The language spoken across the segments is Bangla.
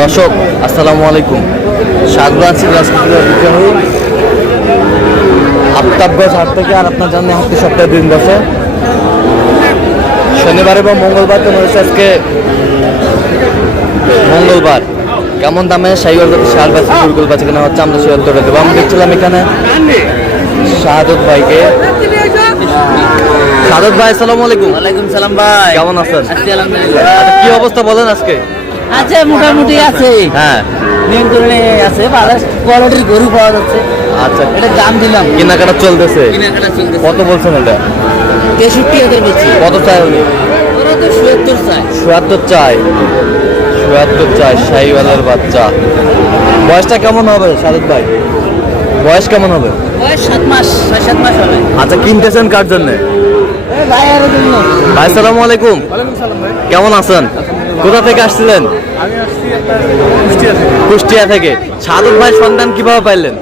দর্শক আসসালামু আলাইকুম, স্বাগত আছি আফতাবগঞ্জ হাট থেকে। আর আপনার জানেন হাটটি সপ্তাহে 2 দিন বসে, শনিবার এবং মঙ্গলবার। তো রয়েছে আজকে মঙ্গলবার। কেমন দামে সাইবার সার বাচ্চা গরুগুলো বাচ্চা কেনা হচ্ছে আমরা শেয়ার করে দেবো। আমরা দেখছিলাম এখানে শাহাদত ভাইকে। শাহাদত ভাই আসসালামু আলাইকুম। ওয়ালাইকুম সালাম ভাই, কেমন আছেন? আলহামদুলিল্লাহ। আচ্ছা, কি অবস্থা বলেন আজকে? আছে মোটামুটি আছে, হ্যাঁ নিয়ন্ত্রণে আছে, ভালো কোয়ালিটির গরু পাওয়া যাচ্ছে। আচ্ছা, এটা দাম দিলাম, কেনাকাটা চলতেছে। কেনাকাটা চলতেছে। কত বলছেন এটা? 63,000 বেশি। কত চাই উনি? ওরা তো 77 চায়। 77 চাই, 77 চাই। শাহিওয়ালের বাচ্চা। বয়সটা কেমন হবে শাহাদত ভাই? বয়স কেমন হবে? বয়স 7 মাস, 6-7 মাস হবে। আচ্ছা, কিনতেছেন কার জন্য? ভাইয়ের জন্য। ভাই আসসালামু আলাইকুম। কেমন আছেন? কোথা থেকে আসছিলেন? আমি আসছি আপনার কুষ্টিয়া থেকে। কুষ্টিয়া থেকে। শাহাদত ভাই সন্ধান কিভাবে পাইলেন?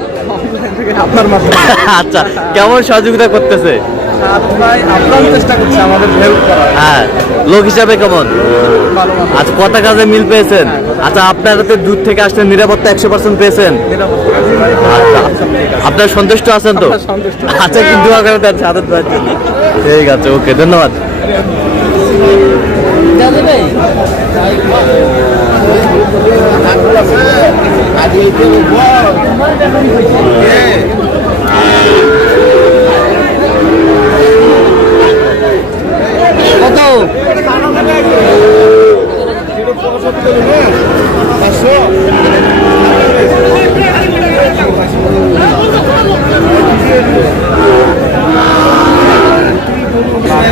আপনার মাধ্যমে। আচ্ছা, কেমন সহযোগিতা করতেছে? শাহাদত ভাই আপনার চেষ্টা করছে আমাদের হেল্প করার। হ্যাঁ, লোক হিসাবে কেমন? ভালো মানুষ। আচ্ছা, কত কাজে মিল পেয়েছেন? আচ্ছা, আপনারা তো দূর থেকে আসলেন, নিরাপত্তা 100% পেয়েছেন? নিরাপত্তা আছে ভাই। আচ্ছা, আপনার সন্তুষ্ট আছেন তো? আমরা সন্তুষ্ট। আচ্ছা, কিন্তু দোয়া করে দেন শাহাদত ভাই। ঠিক আছে, ওকে, ধন্যবাদ। দাদা ভাই কত?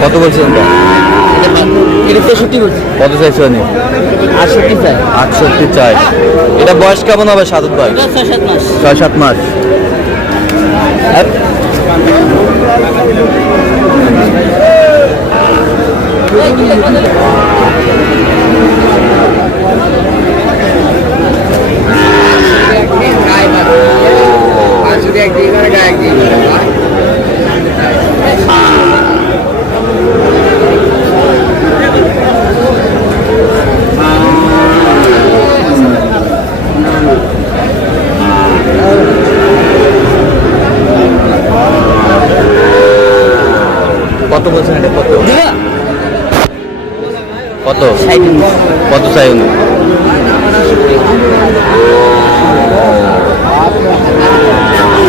কত বলছেন? এটা 63 বলছি। কত চাইছে উনি? 68 চায়। 68 চাই। এটা বয়স কেমন হবে শাহাদত ভাই? এটা 6-7 মাস। 6-7 মাস। কত বলছেন এটা? কত কত কত চাই উনি?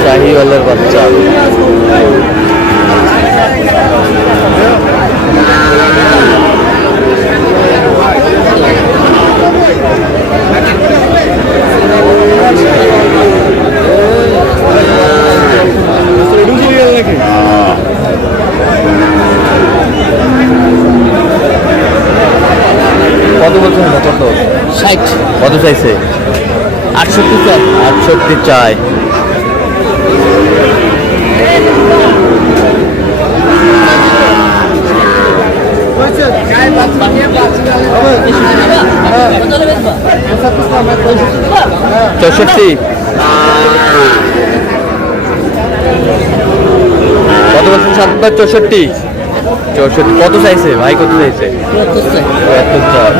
শাহিওয়ালের বাচ্চা। কত বলছেন? কত? 60। কত চাইছে? 68 চায়। 68 চাই। চৌষট্টি। কত বলছেন? 64। 64 কত চাইছে ভাই? কত চাইছে? 73 চায়। 72 চাই।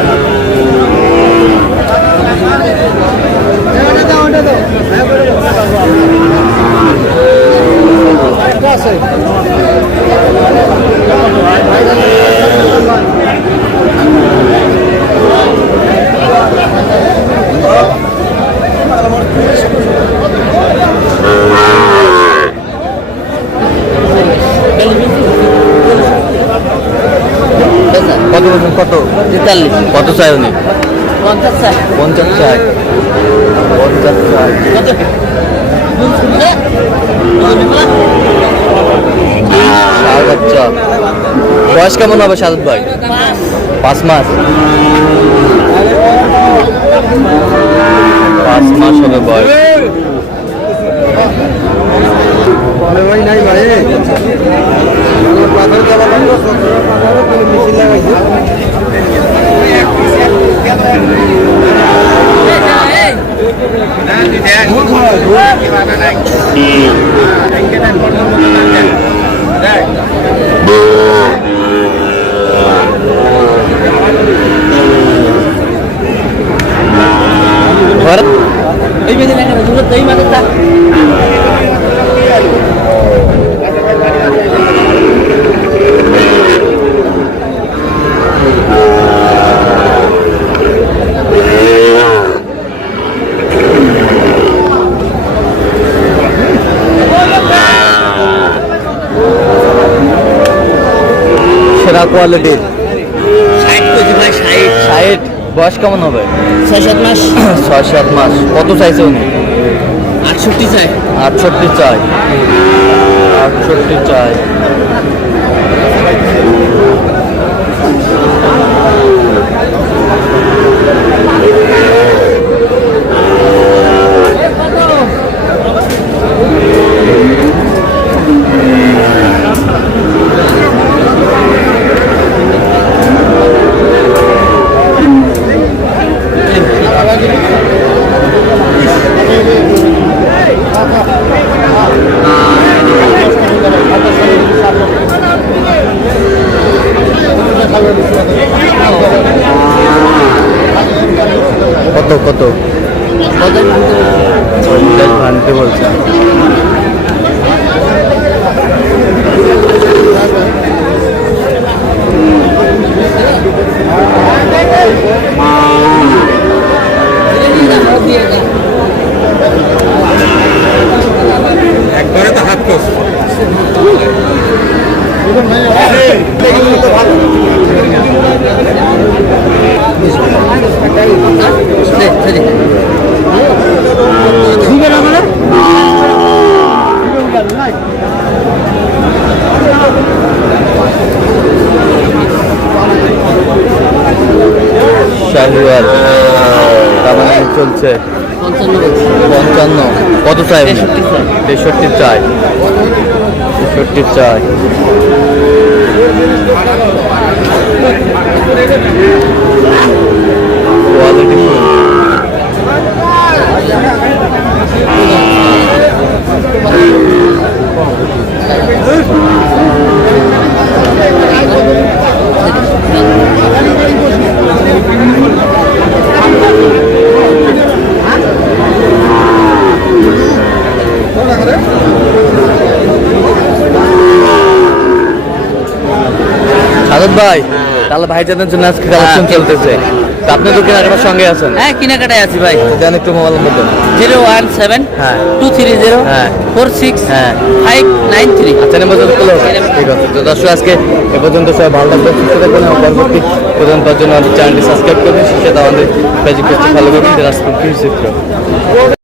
কত বলছেন? কত? 43। কত চাই উনি? 50 চায়। 50 চাই। 50 চাই। কত? ষাঁড় বাচ্চা। বয়স কেমন হবে শাহাদত ভাই? 5 মাস। 5 মাস হবে বয়স। ভাই নাই ভাই, পাথর দেওয়া লাগলো, মেশিন লাগাইছে। এই মাথাটা সেরা কোয়ালিটির 60 কেজি ভাই 60 60। বয়স কেমন হবে? 6-7 মাস 6-7 মাস। কত চাইছে উনি? 68 চাই। 68 চাই। 68 চাই। কত কত? 50 ভাঙতে বলছে। একবারে তো হাত কস শাহিওয়াল দামাদামি চলছে 55। কত চাই? 63 চাই। 63 চাই। কোয়ালিটি সাদত ভাই, তাহলে ভাইজানের জন্য আজকে কালেকশন চলতেছে। তা আপনি তো কেনাকাটার সঙ্গে আছেন? হ্যাঁ কেনাকাটায় আছি ভাই। দেন একটু মোবাইল নম্বর দেন। 017 হ্যাঁ 230 হ্যাঁ 46 হ্যাঁ 593। আচ্ছা নেমে যাবে চলে ঠিক আছে। তো দর্শক আজকে এ পর্যন্ত সবাই ভালো লাগবে, সুস্থ থাকবেন এবং পরবর্তী পর্যন্ত জন্য চ্যানেলটি সাবস্ক্রাইব করবেন, সেটা আমাদের ফেসবুক পেজটি ফলো করবেন।